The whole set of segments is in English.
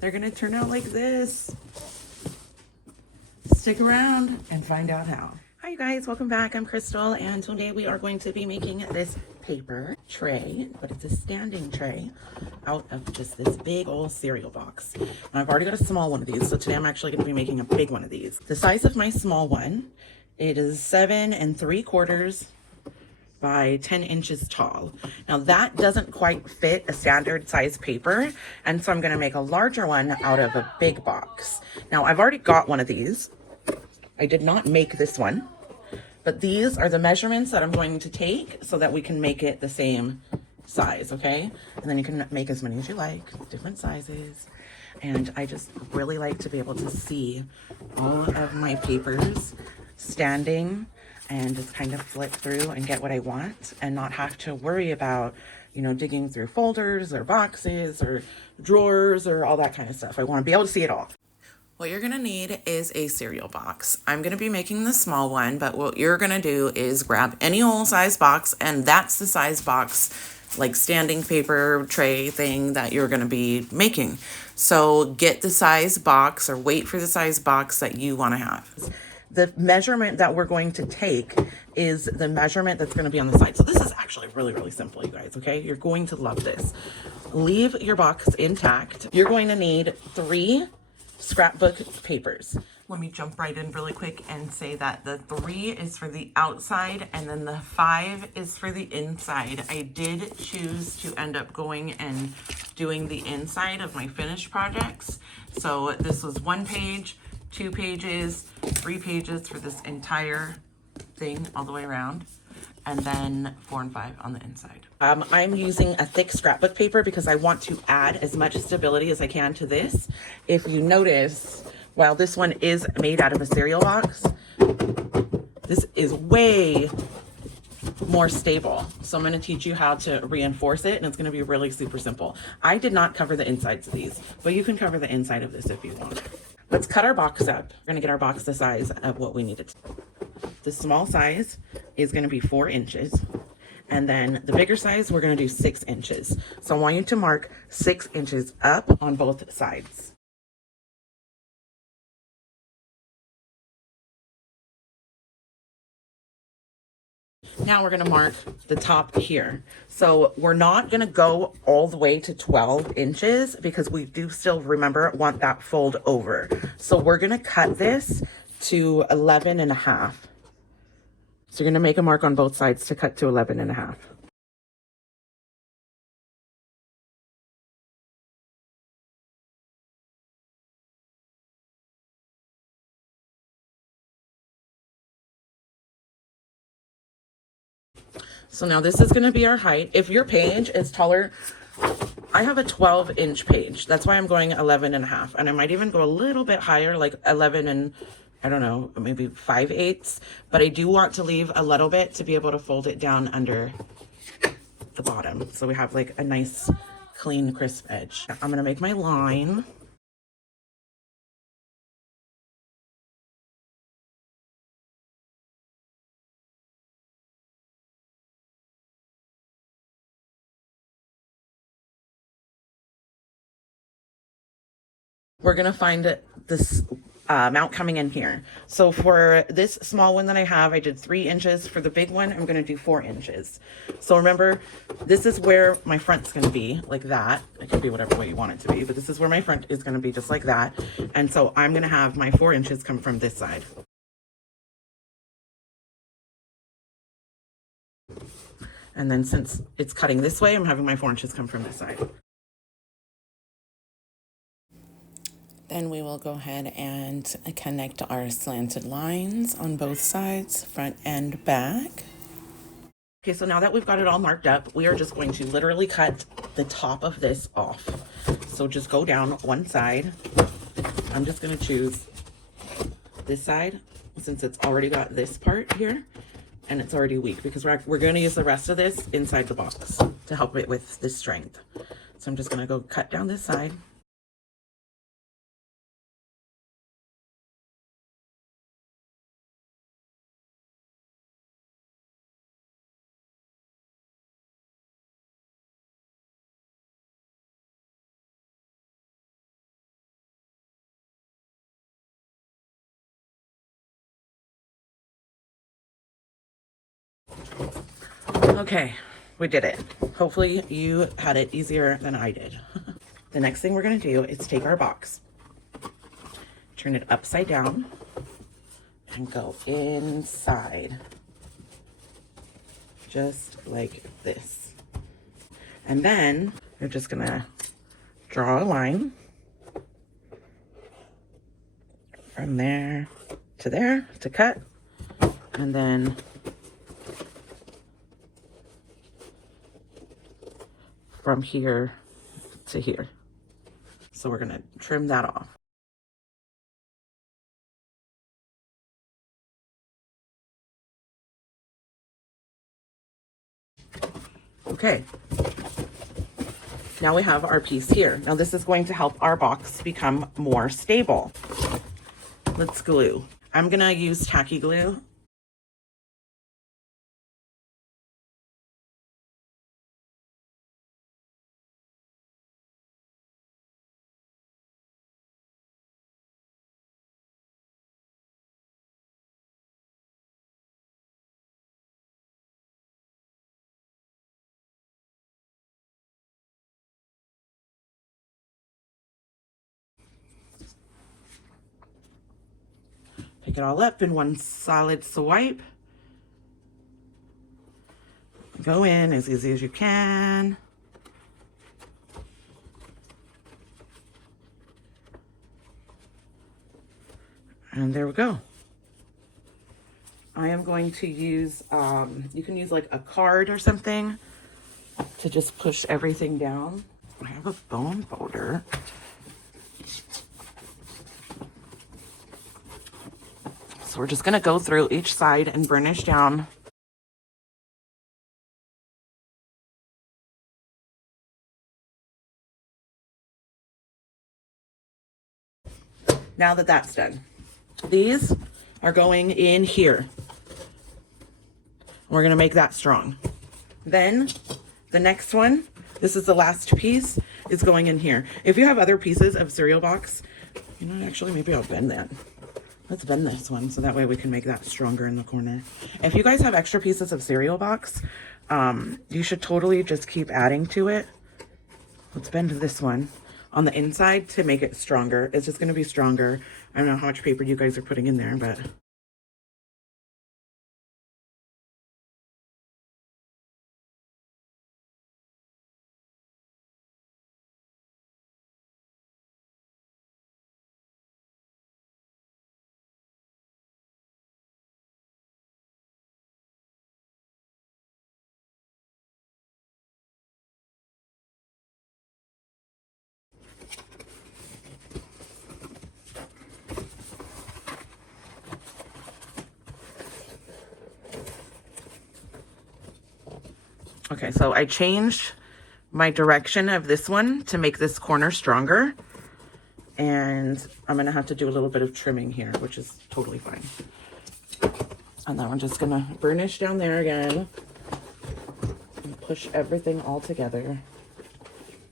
They're gonna turn out like this. Stick around and find out how. Hi you guys, welcome back. I'm Crystal, and today we are going to be making this paper tray, but it's a standing tray out of just this big old cereal box. And I've already got a small one of these, so today I'm actually going to be making a big one of these. The size of my small one, it is 7 3/4 by 10 inches tall. Now that doesn't quite fit a standard size paper, and so I'm going to make a larger one out of a big box. Now I've already got one of these. I did not make this one, but these are the measurements that I'm going to take so that we can make it the same size, okay? And then you can make as many as you like, different sizes. And I just really like to be able to see all of my papers standing and just kind of flip through and get what I want and not have to worry about, you know, digging through folders or boxes or drawers or all that kind of stuff. I want to be able to see it all. What you're gonna need is a cereal box. I'm gonna be making the small one, but what you're gonna do is grab any old size box, and that's the size box, like standing paper tray thing that you're gonna be making. So get the size box or wait for the size box that you wanna have. The measurement that we're going to take is the measurement that's gonna be on the side. So this is actually really, really simple, you guys, okay? You're going to love this. Leave your box intact. You're going to need 3 scrapbook papers. Let me jump right in really quick and say that the 3 is for the outside and then the 5 is for the inside. I did choose to end up going and doing the inside of my finished projects. So this was 1 page, 2 pages, 3 pages for this entire thing all the way around, and then 4 and 5 on the inside. I'm using a thick scrapbook paper because I want to add as much stability as I can to this. If you notice, while this one is made out of a cereal box, this is way more stable. So I'm going to teach you how to reinforce it, and it's going to be really super simple. I did not cover the insides of these, but you can cover the inside of this if you want. Let's cut our box up. We're going to get our box the size of what we need it to. The small size is going to be 4 inches. And then the bigger size, we're going to do 6 inches. So I want you to mark 6 inches up on both sides. Now we're going to mark the top here. So we're not going to go all the way to 12 inches because we do still, remember, want that fold over. So we're going to cut this to 11 and a half. So you're going to make a mark on both sides to cut to 11 and a half. So now this is going to be our height. If your page is taller, I have a 12-inch page. That's why I'm going 11 and a half. And I might even go a little bit higher, like 11 and, I don't know, maybe 5/8. But I do want to leave a little bit to be able to fold it down under the bottom. So we have like a nice, clean, crisp edge. I'm going to make my line. We're going to find this mount coming in here. So for this small one that I have, I did 3 inches. For the big one, I'm going to do 4 inches. So remember, this is where my front's going to be, like that. It can be whatever way you want it to be, but this is where my front is going to be, just like that. And so I'm going to have my 4 inches come from this side. And then since it's cutting this way, I'm having my 4 inches come from this side. Then we will go ahead and connect our slanted lines on both sides, front and back. Okay, so now that we've got it all marked up, we are just going to literally cut the top of this off. So just go down one side. I'm just going to choose this side since it's already got this part here and it's already weak, because we're going to use the rest of this inside the box to help it with the strength. So I'm just going to go cut down this side. Okay, we did it. Hopefully you had it easier than I did. The next thing we're gonna do is take our box, turn it upside down, and go inside. Just like this. And then you're just gonna draw a line from there to cut, and then from here to here. So we're gonna trim that off. Okay, now we have our piece here. Now this is going to help our box become more stable. Let's glue. I'm gonna use tacky glue. Pick it all up in one solid swipe. Go in as easy as you can. And there we go. I am going to use, you can use like a card or something to just push everything down. I have a bone folder. So we're just gonna go through each side and burnish down. Now that that's done, these are going in here. We're gonna make that strong. Then the next one, this is the last piece, is going in here. If you have other pieces of cereal box, you know, actually maybe I'll bend that. Let's bend this one so that way we can make that stronger in the corner. If you guys have extra pieces of cereal box, you should totally just keep adding to it. Let's bend this one on the inside to make it stronger. It's just gonna be stronger. I don't know how much paper you guys are putting in there, but okay, so I changed my direction of this one to make this corner stronger. And I'm gonna have to do a little bit of trimming here, which is totally fine. And then I'm just gonna burnish down there again and push everything all together.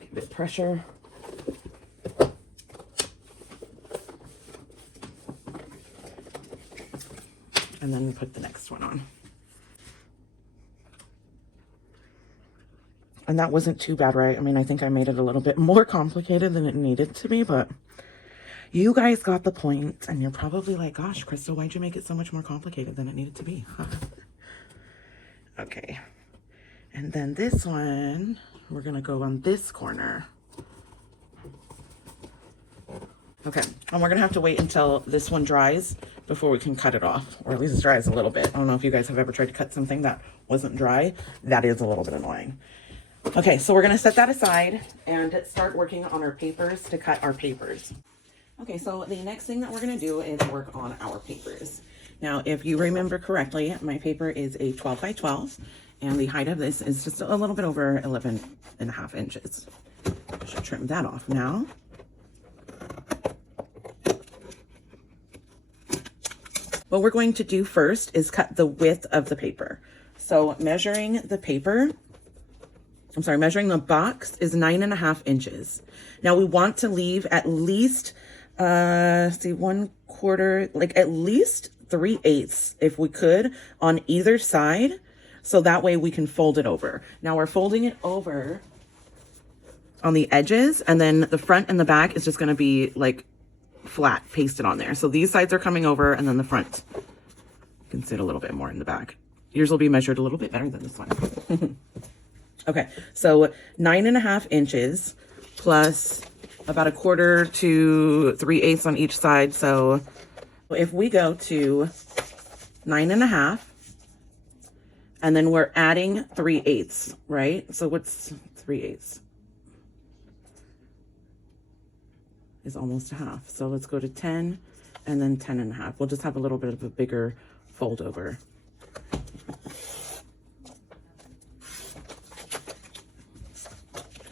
Give it pressure. And then put the next one on. And that wasn't too bad, right? I mean, I think I made it a little bit more complicated than it needed to be, but you guys got the point. And you're probably like, gosh, Crystal, why'd you make it so much more complicated than it needed to be? Okay. And then this one, we're gonna go on this corner. Okay, and we're gonna have to wait until this one dries before we can cut it off, or at least it dries a little bit. I don't know if you guys have ever tried to cut something that wasn't dry. That is a little bit annoying. Okay, so we're gonna set that aside and start working on our papers to cut our papers. Okay, so the next thing that we're gonna do is work on our papers. Now, if you remember correctly, my paper is a 12 by 12, and the height of this is just a little bit over 11.5 inches. I should trim that off now. What we're going to do first is cut the width of the paper. So measuring the box is 9.5 inches. Now we want to leave at least, 1/4, like at least 3/8 if we could on either side So that way we can fold it over. Now we're folding it over on the edges, and then the front and the back is just going to be like flat pasted on there. So these sides are coming over, and then the front, you can sit a little bit more in the back. Yours will be measured a little bit better than this one. Okay, so 9.5 inches plus about 1/4 to 3/8 on each side. So if we go to 9.5, and then we're adding 3/8, right? So what's 3/8? Is almost a half. So let's go to 10 and then 10.5. We'll just have a little bit of a bigger fold over.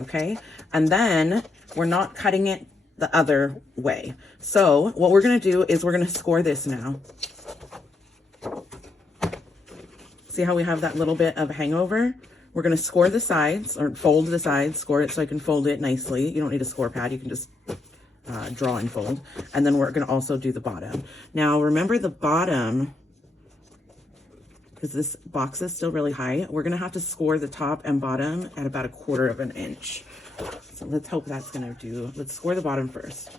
Okay, and then we're not cutting it the other way. So what we're gonna do is we're gonna score this now. See how we have that little bit of hangover? We're gonna score the sides, or fold the sides, score it so I can fold it nicely. You don't need a score pad, you can just draw and fold. And then we're gonna also do the bottom. Now remember the bottom, because this box is still really high, we're gonna have to score the top and bottom at about 1/4 of an inch. So let's hope that's gonna do. Let's score the bottom first.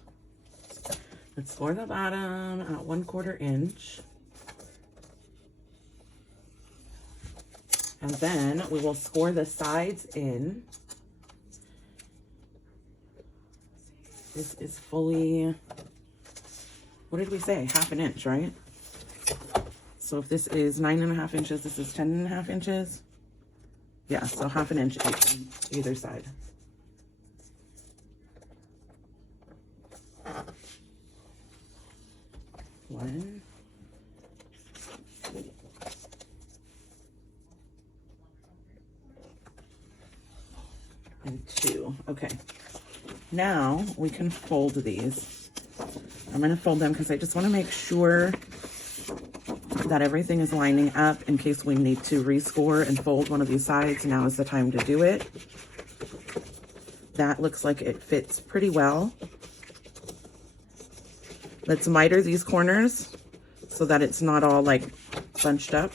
Let's score the bottom at 1/4 inch. And then we will score the sides in. This is fully, what did we say? 1/2 inch, right? So if this is 9.5 inches, this is 10.5 inches. Yeah, so 1/2 inch each on either side. One, and 2. Okay. Now we can fold these. I'm going to fold them because I just want to make sure that everything is lining up in case we need to rescore and fold one of these sides. Now is the time to do it. That looks like it fits pretty well. Let's miter these corners so that it's not all like bunched up.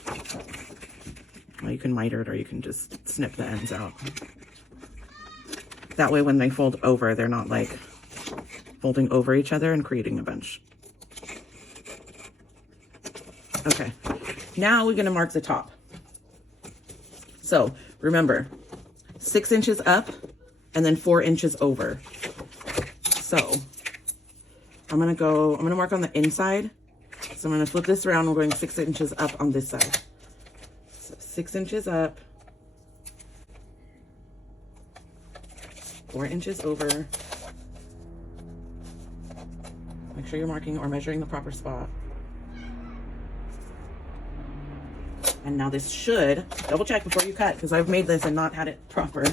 Well, you can miter it or you can just snip the ends out. That way when they fold over, they're not like folding over each other and creating a bunch. Okay, now we're gonna mark the top. So remember, 6 inches up and then 4 inches over. So I'm gonna mark on the inside. So I'm gonna flip this around. We're going 6 inches up on this side. So 6 inches up, 4 inches over. Make sure you're marking or measuring the proper spot. And now this should, double check before you cut, because I've made this and not had it proper.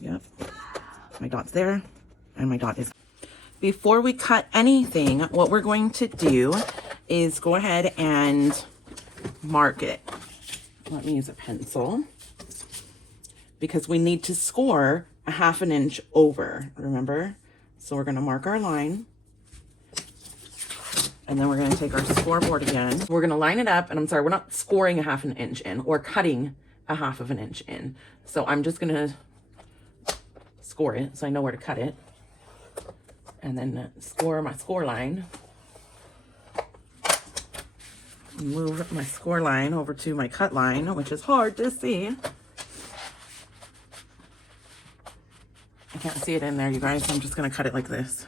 Yep, my dot's there, and my dot is. Before we cut anything, what we're going to do is go ahead and mark it. Let me use a pencil, because we need to score 1/2 inch over, remember? So we're gonna mark our line. And then we're going to take our scoreboard again. We're going to line it up. And I'm sorry, we're not scoring 1/2 inch in or cutting 1/2 inch in. So I'm just going to score it so I know where to cut it. And then score my score line. Move my score line over to my cut line, which is hard to see. I can't see it in there, you guys. So I'm just going to cut it like this.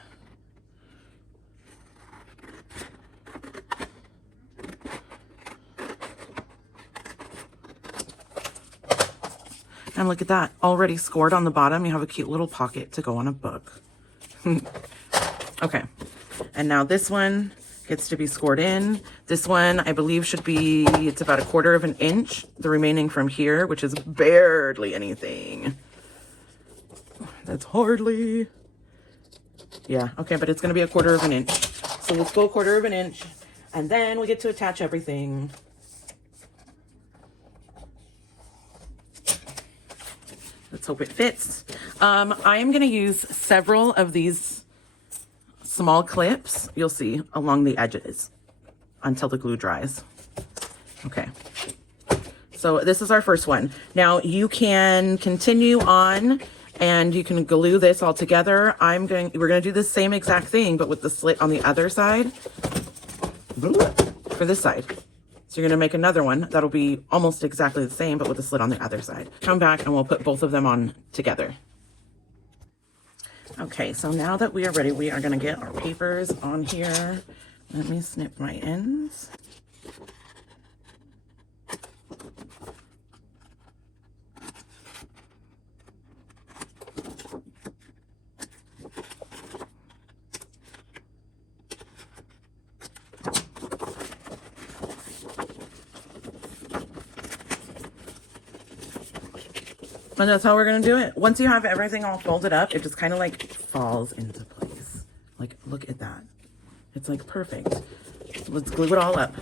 And look at that, already scored on the bottom. You have a cute little pocket to go on a book. Okay, and now this one gets to be scored in. This one, I believe, should be, it's about 1/4 inch. The remaining from here, which is barely anything. That's hardly, yeah, okay, but it's gonna be 1/4 inch. So let's go 1/4 inch, and then we get to attach everything. Let's hope it fits. I am going to use several of these small clips, you'll see, along the edges until the glue dries. Okay. So this is our first one. Now you can continue on and you can glue this all together. We're gonna do the same exact thing, but with the slit on the other side for this side. So you're gonna make another one that'll be almost exactly the same, but with a slit on the other side. Come back and we'll put both of them on together. Okay, so now that we are ready, we are gonna get our papers on here. Let me snip my ends. And that's how we're gonna do it. Once you have everything all folded up, it just kind of like falls into place. Like, look at that. It's like perfect. So let's glue it all up.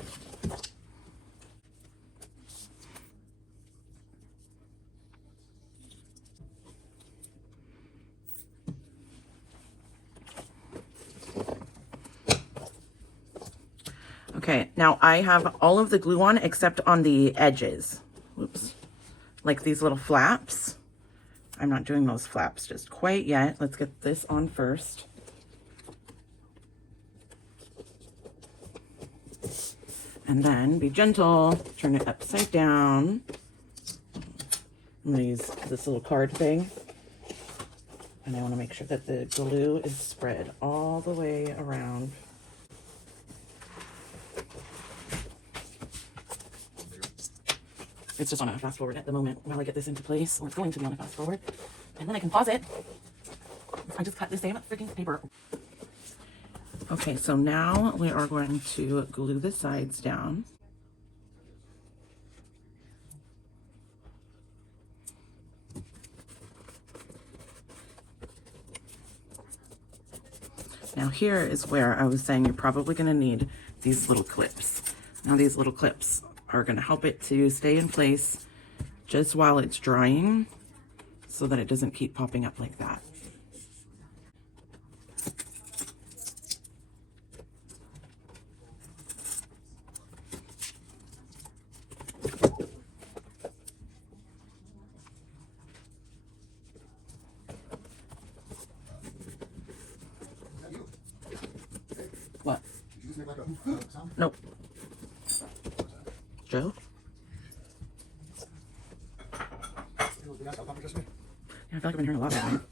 Okay, now I have all of the glue on except on the edges. Whoops. Like these little flaps. I'm not doing those flaps just quite yet. Let's get this on first. And then be gentle, turn it upside down. I'm gonna use this little card thing. And I wanna make sure that the glue is spread all the way around. It's just on a fast forward at the moment while I get this into place. Well, it's going to be on a fast forward. And then I can pause it. I just cut the same freaking paper. Okay, so now we are going to glue the sides down. Now here is where I was saying you're probably going to need these little clips. Now these little clips are going to help it to stay in place just while it's drying so that it doesn't keep popping up like that. What? Nope. Joe? Yeah, I feel like I've been hearing a lot of them.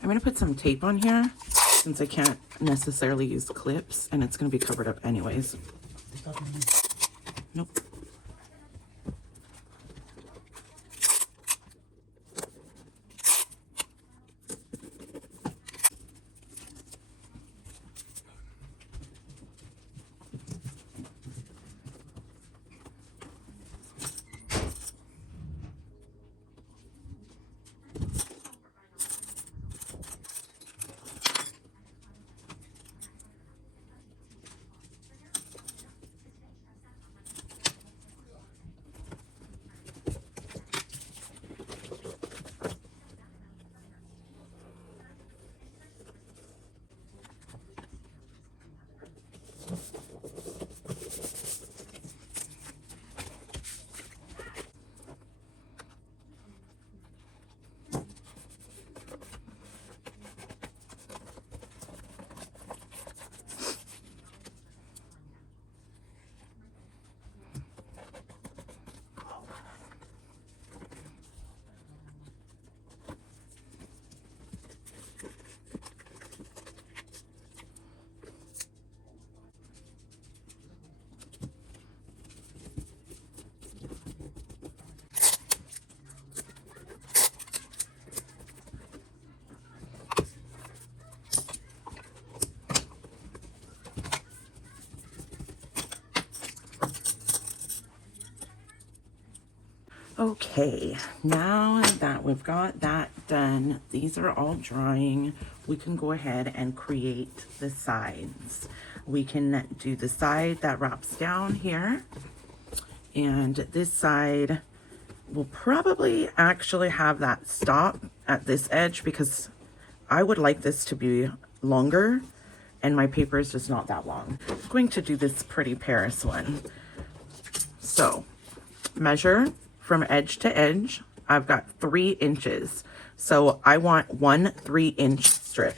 I'm going to put some tape on here since I can't necessarily use clips and it's going to be covered up anyways. Nope. Okay, now that we've got that done, these are all drying, we can go ahead and create the sides. We can do the side that wraps down here, and this side will probably actually have that stop at this edge because I would like this to be longer and my paper is just not that long. I'm going to do this pretty Paris one. So measure from edge to edge. I've got 3 inches. So I want 1 3-inch strip.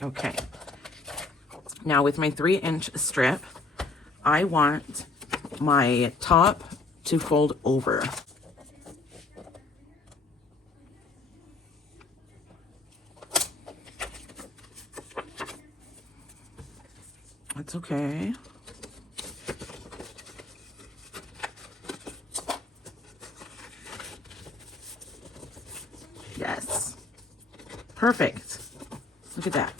Okay. Now with my 3-inch strip, I want my top to fold over. That's okay. Yes. Perfect. Look at that.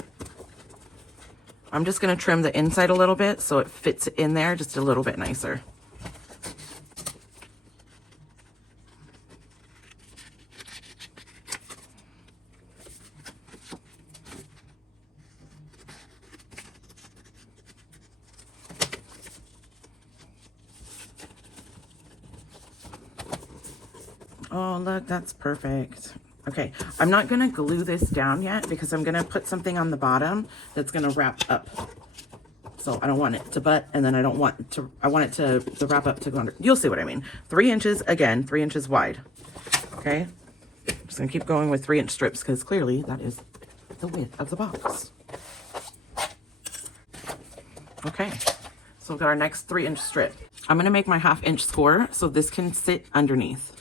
I'm just going to trim the inside a little bit so it fits in there just a little bit nicer. Oh, look, that's perfect. Okay, I'm not gonna glue this down yet because I'm gonna put something on the bottom that's gonna wrap up. So I don't want it to butt, and then I want it to wrap up to go under. You'll see what I mean. 3 inches, again, 3 inches wide. Okay, I'm just gonna keep going with 3-inch strips because clearly that is the width of the box. Okay, so we've got our next 3-inch strip. I'm gonna make my 1/2-inch score so this can sit underneath.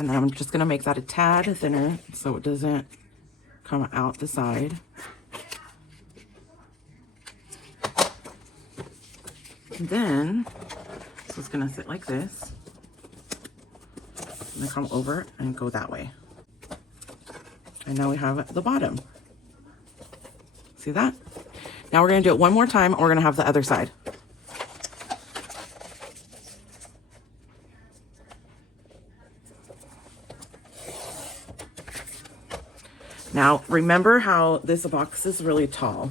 And then I'm just gonna make that a tad thinner so it doesn't come out the side. And then, so it's gonna sit like this. I'm gonna come over and go that way. And now we have the bottom. See that? Now we're gonna do it one more time and we're gonna have the other side. Now, remember how this box is really tall.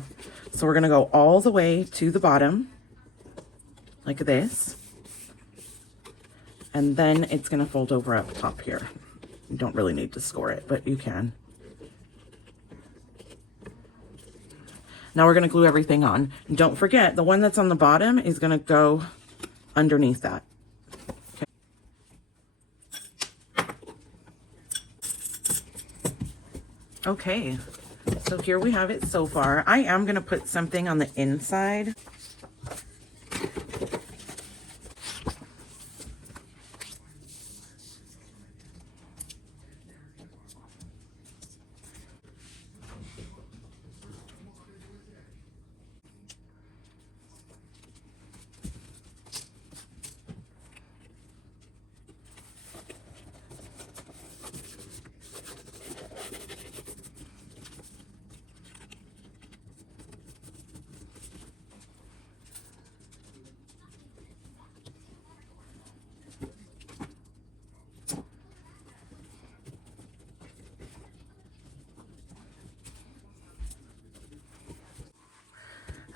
So we're gonna go all the way to the bottom, like this. And then it's gonna fold over up top here. You don't really need to score it, but you can. Now we're gonna glue everything on. And don't forget, the one that's on the bottom is gonna go underneath that. Okay, so here we have it so far. I am gonna put something on the inside.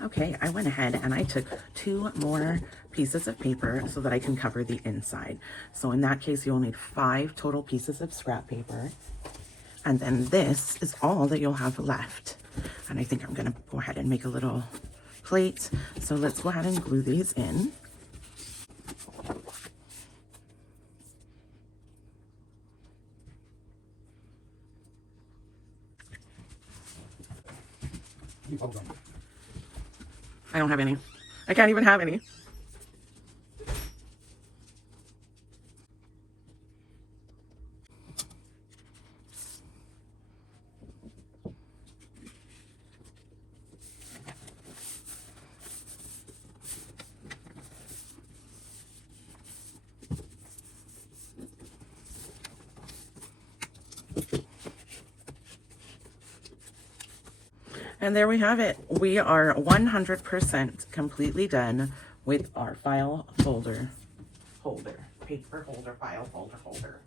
Okay, I went ahead and I took 2 more pieces of paper so that I can cover the inside. So in that case, you'll need 5 total pieces of scrap paper. And then this is all that you'll have left. And I think I'm gonna go ahead and make a little plate. So let's go ahead and glue these in. I don't have any. I can't even have any. And there we have it. We are 100% completely done with our file folder holder, paper holder, file folder holder.